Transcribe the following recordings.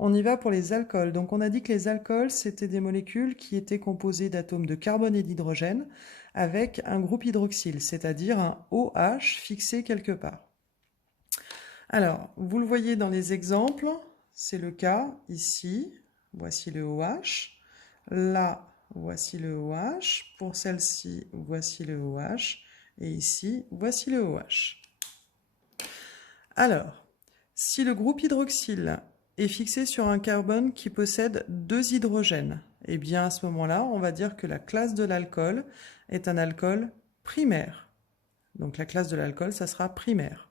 On y va pour les alcools. Donc on a dit que les alcools, c'était des molécules qui étaient composées d'atomes de carbone et d'hydrogène avec un groupe hydroxyle, c'est-à-dire un OH fixé quelque part. Alors, vous le voyez dans les exemples, c'est le cas ici. Voici le OH. Là, voici le OH. Pour celle-ci, voici le OH. Et ici, voici le OH. Alors, si le groupe hydroxyle est fixé sur un carbone qui possède 2 hydrogènes, eh bien à ce moment-là, on va dire que la classe de l'alcool est un alcool primaire. Donc la classe de l'alcool, ça sera primaire.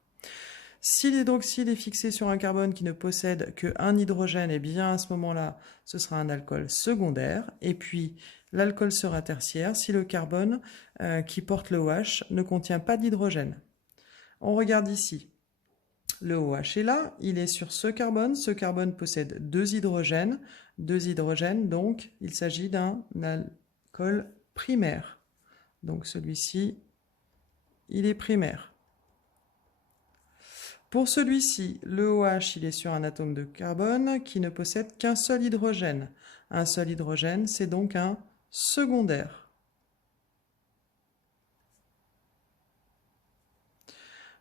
Si l'hydroxyle est fixé sur un carbone qui ne possède qu'un hydrogène, eh bien à ce moment-là, ce sera un alcool secondaire. Et puis l'alcool sera tertiaire si le carbone qui porte le OH ne contient pas d'hydrogène. On regarde ici. Le OH est là, il est sur ce carbone possède 2 hydrogènes, donc il s'agit d'un alcool primaire. Donc celui-ci, il est primaire. Pour celui-ci, le OH, il est sur un atome de carbone qui ne possède qu'un seul hydrogène. Un seul hydrogène, c'est donc un secondaire.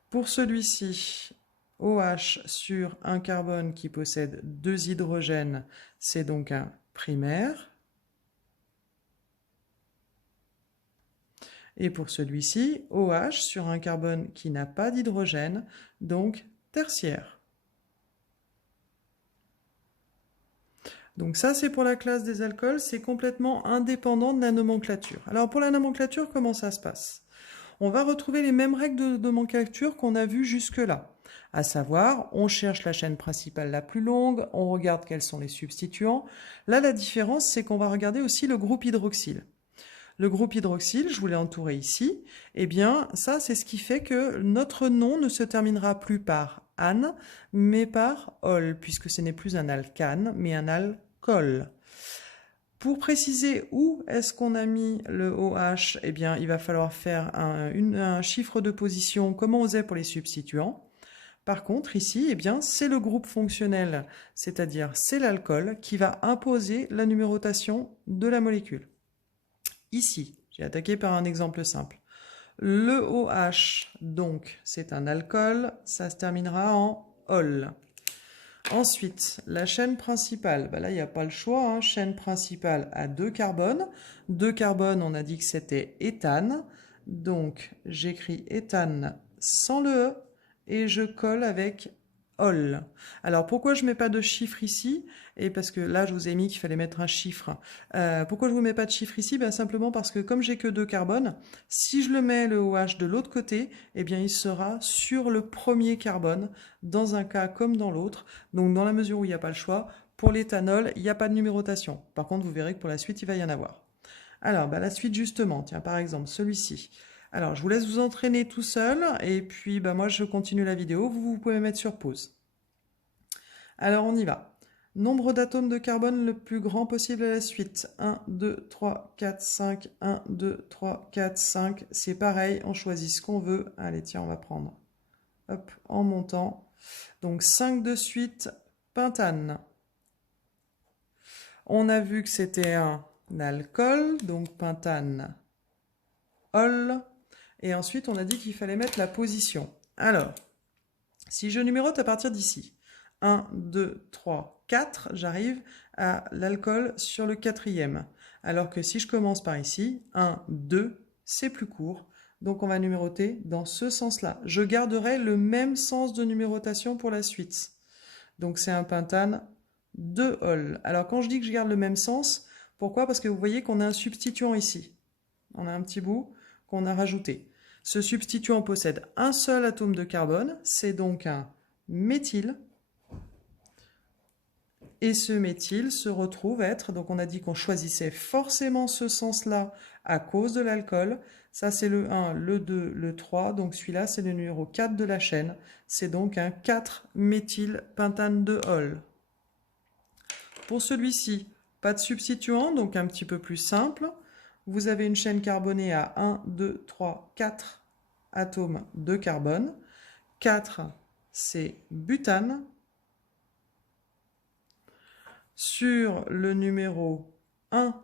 Pour celui-ci, OH sur un carbone qui possède 2 hydrogènes, c'est donc un primaire. Et pour celui-ci, OH sur un carbone qui n'a pas d'hydrogène, donc tertiaire. Donc ça, c'est pour la classe des alcools, c'est complètement indépendant de la nomenclature. Alors pour la nomenclature, comment ça se passe? On va retrouver les mêmes règles de nomenclature qu'on a vues jusque-là. À savoir, on cherche la chaîne principale la plus longue, on regarde quels sont les substituants. Là, la différence, c'est qu'on va regarder aussi le groupe hydroxyle. Le groupe hydroxyle, je vous l'ai entouré ici, eh bien, ça, c'est ce qui fait que notre nom ne se terminera plus par -ane, mais par -ol, puisque ce n'est plus un alcane, mais un alcool. Pour préciser où est-ce qu'on a mis le OH, eh bien, il va falloir faire un chiffre de position comme on faisait pour les substituants. Par contre, ici, eh bien, c'est le groupe fonctionnel, c'est-à-dire c'est l'alcool qui va imposer la numérotation de la molécule. Ici, j'ai attaqué par un exemple simple. Le OH, donc, c'est un alcool, ça se terminera en -ol. Ensuite, la chaîne principale, là, il n'y a pas le choix, hein. Chaîne principale à 2 carbones. 2 carbones, on a dit que c'était éthane. Donc, j'écris éthane sans le E et je colle avec ol. Alors, pourquoi je ne mets pas de chiffre ici? Et parce que là, je vous ai mis qu'il fallait mettre un chiffre. Pourquoi je ne vous mets pas de chiffre ici? Simplement parce que comme j'ai que 2 carbones, si je le mets le OH de l'autre côté, eh bien, il sera sur le premier carbone, dans un cas comme dans l'autre. Donc, dans la mesure où il n'y a pas le choix, pour l'éthanol, il n'y a pas de numérotation. Par contre, vous verrez que pour la suite, il va y en avoir. Alors, la suite, justement, tiens, par exemple, celui-ci. Alors, je vous laisse vous entraîner tout seul, et puis moi, je continue la vidéo. Vous pouvez mettre sur pause. Alors, on y va. Nombre d'atomes de carbone le plus grand possible à la suite. 1, 2, 3, 4, 5. 1, 2, 3, 4, 5. C'est pareil, on choisit ce qu'on veut. Allez, tiens, on va prendre. Hop, en montant. Donc 5 de suite, pentane. On a vu que c'était un alcool, donc pentane, ol. Et ensuite, on a dit qu'il fallait mettre la position. Alors, si je numérote à partir d'ici, 1, 2, 3, 4, j'arrive à l'alcool sur le 4e. Alors que si je commence par ici, 1, 2, c'est plus court. Donc on va numéroter dans ce sens-là. Je garderai le même sens de numérotation pour la suite. Donc c'est un pentane 2-ol. Alors quand je dis que je garde le même sens, pourquoi? Parce que vous voyez qu'on a un substituant ici. On a un petit bout qu'on a rajouté. Ce substituant possède un seul atome de carbone, c'est donc un méthyle. Et ce méthyle se retrouve être, donc on a dit qu'on choisissait forcément ce sens-là à cause de l'alcool. Ça c'est le 1, le 2, le 3, donc celui-là c'est le numéro 4 de la chaîne. C'est donc un 4-méthylpentane de ol. Pour celui-ci, pas de substituant, donc un petit peu plus simple. Vous avez une chaîne carbonée à 1, 2, 3, 4 atomes de carbone. 4, c'est butane. Sur le numéro 1,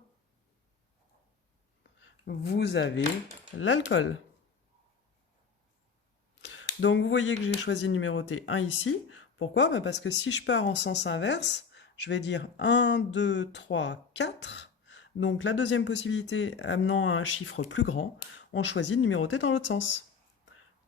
vous avez l'alcool. Donc vous voyez que j'ai choisi le numéroté 1 ici. Pourquoi? Parce que si je pars en sens inverse, je vais dire 1, 2, 3, 4. Donc la deuxième possibilité amenant à un chiffre plus grand, on choisit de numéroter dans l'autre sens.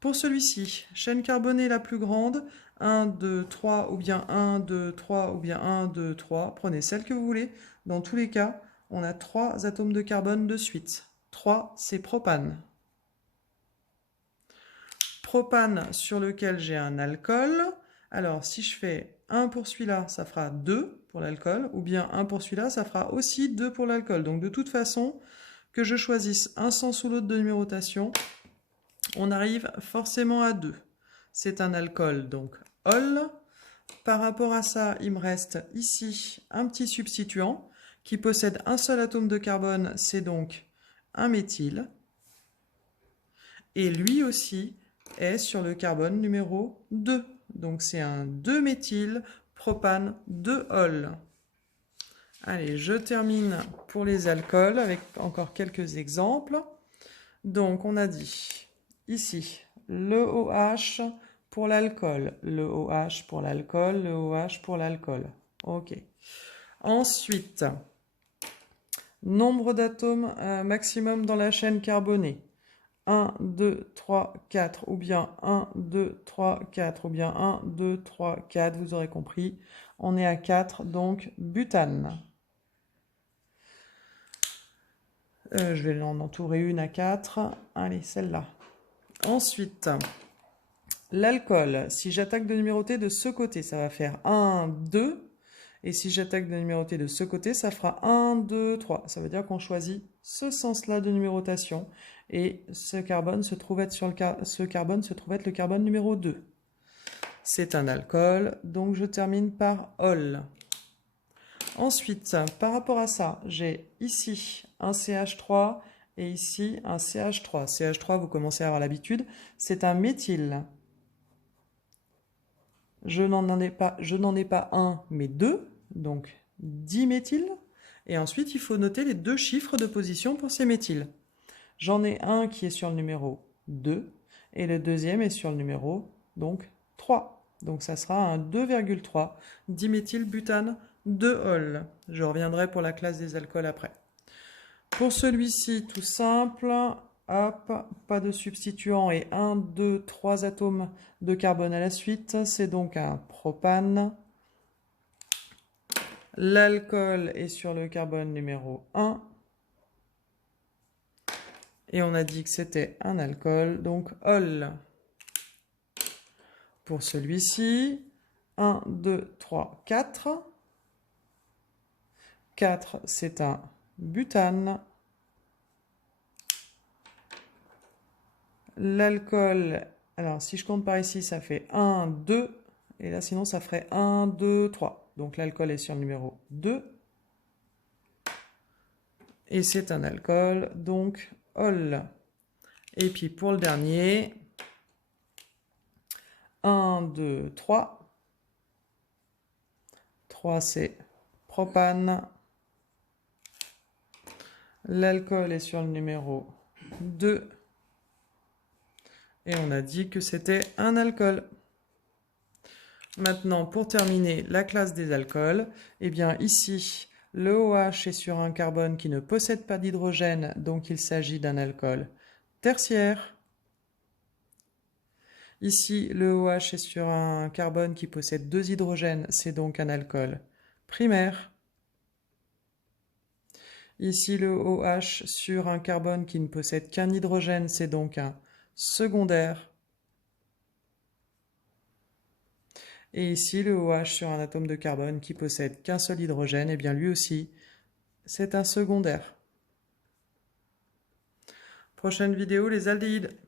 Pour celui-ci, chaîne carbonée la plus grande, 1, 2, 3, ou bien 1, 2, 3, ou bien 1, 2, 3. Prenez celle que vous voulez. Dans tous les cas, on a 3 atomes de carbone de suite. 3, c'est propane. Propane sur lequel j'ai un alcool. Alors, si je fais 1 pour celui-là, ça fera 2 pour l'alcool, ou bien 1 pour celui-là, ça fera aussi 2 pour l'alcool. Donc, de toute façon, que je choisisse un sens ou l'autre de numérotation, on arrive forcément à 2. C'est un alcool, donc ol. Par rapport à ça, il me reste ici un petit substituant qui possède un seul atome de carbone, c'est donc un méthyle. Et lui aussi est sur le carbone numéro 2. Donc c'est un 2-méthyl propane 2-ol. Allez, je termine pour les alcools avec encore quelques exemples. Donc on a dit ici le OH pour l'alcool, le OH pour l'alcool, le OH pour l'alcool. Ok. Ensuite, nombre d'atomes maximum dans la chaîne carbonée. 1, 2, 3, 4, ou bien 1, 2, 3, 4, ou bien 1, 2, 3, 4, vous aurez compris. On est à 4, donc butane. Je vais en entourer une à 4. Allez, celle-là. Ensuite, l'alcool. Si j'attaque de numéroter de ce côté, ça va faire 1, 2. Et si j'attaque de numéroter de ce côté, ça fera 1, 2, 3. Ça veut dire qu'on choisit ce sens-là de numérotation. Et ce carbone se trouve être le carbone numéro 2. C'est un alcool, donc je termine par ol. Ensuite, par rapport à ça, j'ai ici un CH3 et ici un CH3. CH3, vous commencez à avoir l'habitude, c'est un méthyle. Je n'en ai pas un, mais deux, donc diméthyle. Et ensuite, il faut noter les 2 chiffres de position pour ces méthyles. J'en ai un qui est sur le numéro 2 et le deuxième est sur le numéro donc 3. Donc ça sera un 2,3 diméthylbutane 2-ol. Je reviendrai pour la classe des alcools après. Pour celui-ci, tout simple, hop, pas de substituant et 1, 2, 3 atomes de carbone à la suite. C'est donc un propane. L'alcool est sur le carbone numéro 1. Et on a dit que c'était un alcool, donc ol. Pour celui-ci, 1, 2, 3, 4. 4, c'est un butane. L'alcool, alors si je compte par ici, ça fait 1, 2. Et là, sinon, ça ferait 1, 2, 3. Donc l'alcool est sur le numéro 2. Et c'est un alcool, donc ol. Et puis pour le dernier, 1, 2, 3. 3, c'est propane. L'alcool est sur le numéro 2. Et on a dit que c'était un alcool. Maintenant, pour terminer la classe des alcools, eh bien ici, le OH est sur un carbone qui ne possède pas d'hydrogène, donc il s'agit d'un alcool tertiaire. Ici, le OH est sur un carbone qui possède 2 hydrogènes, c'est donc un alcool primaire. Ici, le OH sur un carbone qui ne possède qu'un hydrogène, c'est donc un secondaire. Et ici, le OH sur un atome de carbone qui possède qu'un seul hydrogène, et bien lui aussi, c'est un secondaire. Prochaine vidéo, les aldéhydes.